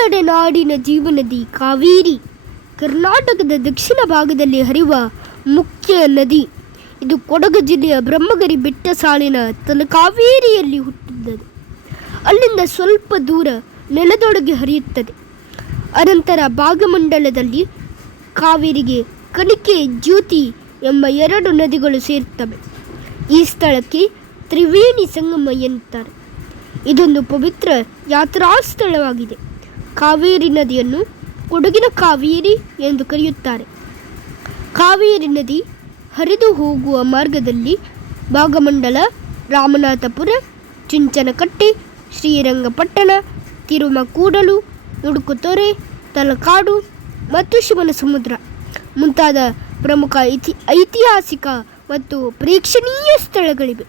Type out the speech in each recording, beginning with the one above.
ಕನ್ನಡ ನಾಡಿನ ಜೀವನದಿ ಕಾವೇರಿ. ಕರ್ನಾಟಕದ ದಕ್ಷಿಣ ಭಾಗದಲ್ಲಿ ಹರಿಯುವ ಮುಖ್ಯ ನದಿ. ಇದು ಕೊಡಗು ಜಿಲ್ಲೆಯ ಬ್ರಹ್ಮಗಿರಿ ಬೆಟ್ಟ ಸಾಲಿನ ತನ್ನ ಕಾವೇರಿಯಲ್ಲಿ ಹುಟ್ಟಿದ್ದದು. ಅಲ್ಲಿಂದ ಸ್ವಲ್ಪ ದೂರ ನೆಲದೊಳಗೆ ಹರಿಯುತ್ತದೆ. ಅನಂತರ ಭಾಗಮಂಡಲದಲ್ಲಿ ಕಾವೇರಿಗೆ ಕಣಿಕೆ ಜ್ಯೋತಿ ಎಂಬ ಎರಡು ನದಿಗಳು ಸೇರುತ್ತವೆ ಈ ಸ್ಥಳಕ್ಕೆ ತ್ರಿವೇಣಿ ಸಂಗಮ ಎನ್ನುತ್ತಾರೆ. ಇದೊಂದು ಪವಿತ್ರ ಯಾತ್ರಾ ಸ್ಥಳವಾಗಿದೆ ಕಾವೇರಿ ನದಿಯನ್ನು ಕೊಡಗಿನ ಕಾವೇರಿ ಎಂದು ಕರೆಯುತ್ತಾರೆ. ಕಾವೇರಿ ನದಿ ಹರಿದು ಹೋಗುವ ಮಾರ್ಗದಲ್ಲಿ ಭಾಗಮಂಡಲ, ರಾಮನಾಥಪುರ, ಚುಂಚನಕಟ್ಟೆ, ಶ್ರೀರಂಗಪಟ್ಟಣ, ತಿರುಮಕೂಡಲು ನುಡುಕುತೊರೆ ತಲಕಾಡು ಮತ್ತು ಶಿವನ ಸಮುದ್ರ ಮುಂತಾದ ಪ್ರಮುಖ ಇತಿ ಐತಿಹಾಸಿಕ ಮತ್ತು ಪ್ರೇಕ್ಷಣೀಯ ಸ್ಥಳಗಳಿವೆ.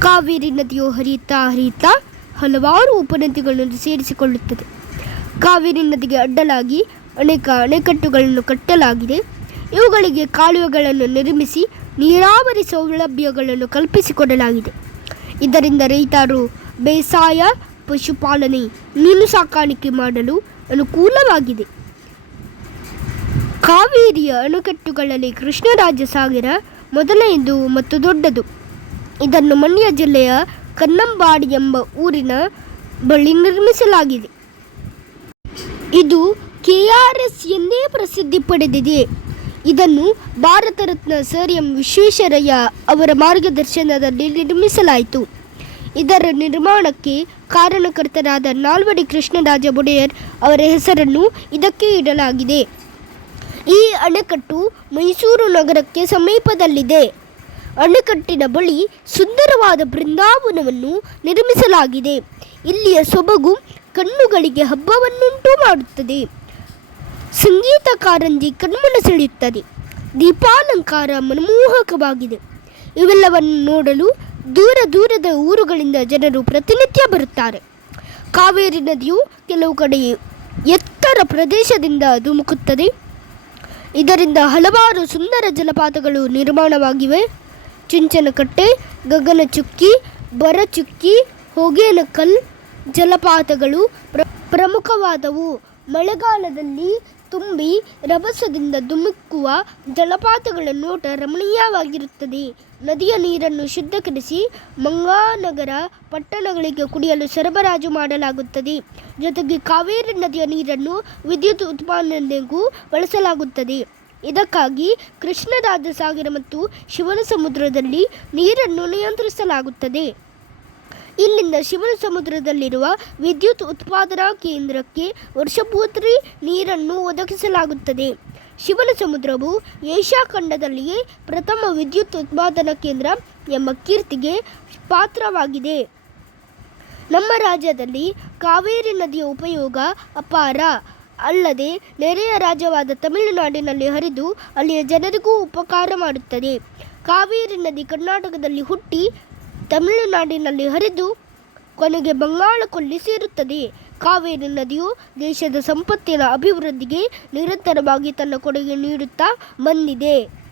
ಕಾವೇರಿ ನದಿಯು ಹರಿಯುತ್ತಾ ಹರಿಯುತ್ತಾ ಹಲವಾರು ಉಪನದಿಗಳನ್ನು ಸೇರಿಸಿಕೊಳ್ಳುತ್ತದೆ. ಕಾವೇರಿ ನದಿಗೆ ಅಡ್ಡಲಾಗಿ ಅನೇಕ ಅಣೆಕಟ್ಟುಗಳನ್ನು ಕಟ್ಟಲಾಗಿದೆ. ಇವುಗಳಿಗೆ ಕಾಲುವೆಗಳನ್ನು ನಿರ್ಮಿಸಿ ನೀರಾವರಿ ಸೌಲಭ್ಯಗಳನ್ನು ಕಲ್ಪಿಸಿಕೊಡಲಾಗಿದೆ. ಇದರಿಂದ ರೈತರು ಬೇಸಾಯ, ಪಶುಪಾಲನೆ, ಮೀನು ಸಾಕಾಣಿಕೆ ಮಾಡಲು ಅನುಕೂಲವಾಗಿದೆ. ಕಾವೇರಿಯ ಅಣೆಕಟ್ಟುಗಳಲ್ಲಿ ಕೃಷ್ಣರಾಜ ಸಾಗರ ಮೊದಲನೆಯದು ಮತ್ತು ದೊಡ್ಡದು. ಇದನ್ನು ಮಂಡ್ಯ ಜಿಲ್ಲೆಯ ಕನ್ನಂಬಾಡಿ ಎಂಬ ಊರಿನ ಬಳಿ ನಿರ್ಮಿಸಲಾಗಿದೆ. ಇದು ಕೆ ಆರ್ ಎಸ್ ಎಂದೇ ಪ್ರಸಿದ್ಧಿ ಪಡೆದಿದೆ. ಇದನ್ನು ಭಾರತ ರತ್ನ ಸರ್ ಎಂ ವಿಶ್ವೇಶ್ವರಯ್ಯ ಅವರ ಮಾರ್ಗದರ್ಶನದಲ್ಲಿ ನಿರ್ಮಿಸಲಾಯಿತು. ಇದರ ನಿರ್ಮಾಣಕ್ಕೆ ಕಾರಣಕರ್ತರಾದ ನಾಲ್ವಡಿ ಕೃಷ್ಣರಾಜ ಒಡೆಯರ್ ಅವರ ಹೆಸರನ್ನು ಇದಕ್ಕೆ ಇಡಲಾಗಿದೆ. ಈ ಅಣೆಕಟ್ಟು ಮೈಸೂರು ನಗರಕ್ಕೆ ಸಮೀಪದಲ್ಲಿದೆ. ಅಣೆಕಟ್ಟಿನ ಬಳಿ ಸುಂದರವಾದ ಬೃಂದಾವನವನ್ನು ನಿರ್ಮಿಸಲಾಗಿದೆ. ಇಲ್ಲಿಯ ಸೊಬಗು ಕಣ್ಣುಗಳಿಗೆ ಹಬ್ಬವನ್ನುಂಟು ಮಾಡುತ್ತದೆ. ಸಂಗೀತ ಕಾರಂಜಿ ಕಣ್ಮನ ಸೆಳೆಯುತ್ತದೆ. ದೀಪಾಲಂಕಾರ ಮನಮೋಹಕವಾಗಿದೆ. ಇವೆಲ್ಲವನ್ನು ನೋಡಲು ದೂರ ದೂರದ ಊರುಗಳಿಂದ ಜನರು ಪ್ರತಿನಿತ್ಯ ಬರುತ್ತಾರೆ. ಕಾವೇರಿ ನದಿಯು ಕೆಲವು ಕಡೆ ಎತ್ತರ ಪ್ರದೇಶದಿಂದ ಧುಮುಕುತ್ತದೆ. ಇದರಿಂದ ಹಲವಾರು ಸುಂದರ ಜಲಪಾತಗಳು ನಿರ್ಮಾಣವಾಗಿವೆ. ಚುಂಚನಕಟ್ಟೆ ಗಗನಚುಕ್ಕಿ ಬರಚುಕ್ಕಿ ಹೊಗೇನಕಲ್ ಜಲಪಾತಗಳು ಪ್ರ, ಪ್ರಮುಖವಾದವು. ಮಳೆಗಾಲದಲ್ಲಿ ತುಂಬಿ ರಭಸದಿಂದ ಧುಮುಕುವ ಜಲಪಾತಗಳ ನೋಟ ರಮಣೀಯವಾಗಿರುತ್ತದೆ. ನದಿಯ ನೀರನ್ನು ಶುದ್ಧೀಕರಿಸಿ ಮಂಗಾನಗರ ಪಟ್ಟಣಗಳಿಗೆ ಕುಡಿಯಲು ಸರಬರಾಜು ಮಾಡಲಾಗುತ್ತದೆ. ಜೊತೆಗೆ ಕಾವೇರಿ ನದಿಯ ನೀರನ್ನು ವಿದ್ಯುತ್ ಉತ್ಪಾದನೆಗೂ ಬಳಸಲಾಗುತ್ತದೆ. ಇದಕ್ಕಾಗಿ ಕೃಷ್ಣರಾಜ ಸಾಗರ ಮತ್ತು ಶಿವನ ಸಮುದ್ರದಲ್ಲಿ ನೀರನ್ನು ನಿಯಂತ್ರಿಸಲಾಗುತ್ತದೆ. ಇಲ್ಲಿಂದ ಶಿವನ ಸಮುದ್ರದಲ್ಲಿರುವ ವಿದ್ಯುತ್ ಉತ್ಪಾದನಾ ಕೇಂದ್ರಕ್ಕೆ ವರ್ಷಪೂರ್ತಿ ನೀರನ್ನು ಒದಗಿಸಲಾಗುತ್ತದೆ. ಶಿವನ ಸಮುದ್ರವು ಏಷ್ಯಾ ಖಂಡದಲ್ಲಿಯೇ ಪ್ರಥಮ ವಿದ್ಯುತ್ ಉತ್ಪಾದನಾ ಕೇಂದ್ರ ಎಂಬ ಕೀರ್ತಿಗೆ ಪಾತ್ರವಾಗಿದೆ. ನಮ್ಮ ರಾಜ್ಯದಲ್ಲಿ ಕಾವೇರಿ ನದಿಯ ಉಪಯೋಗ ಅಪಾರ. ಅಲ್ಲದೆ ನೆರೆಯ ರಾಜ್ಯವಾದ ತಮಿಳುನಾಡಿನಲ್ಲಿ ಹರಿದು ಅಲ್ಲಿಯ ಜನರಿಗೂ ಉಪಕಾರ ಮಾಡುತ್ತದೆ. ಕಾವೇರಿ ನದಿ ಕರ್ನಾಟಕದಲ್ಲಿ ಹುಟ್ಟಿ ತಮಿಳುನಾಡಿನಲ್ಲಿ ಹರಿದು ಕೊನೆಗೆ ಬಂಗಾಳ ಕೊಲ್ಲಿ ಸೇರುತ್ತದೆ. ಕಾವೇರಿ ನದಿಯು ದೇಶದ ಸಂಪತ್ತಿನ ಅಭಿವೃದ್ಧಿಗೆ ನಿರಂತರವಾಗಿ ತನ್ನ ಕೊಡುಗೆ ನೀಡುತ್ತಾ ಬಂದಿದೆ.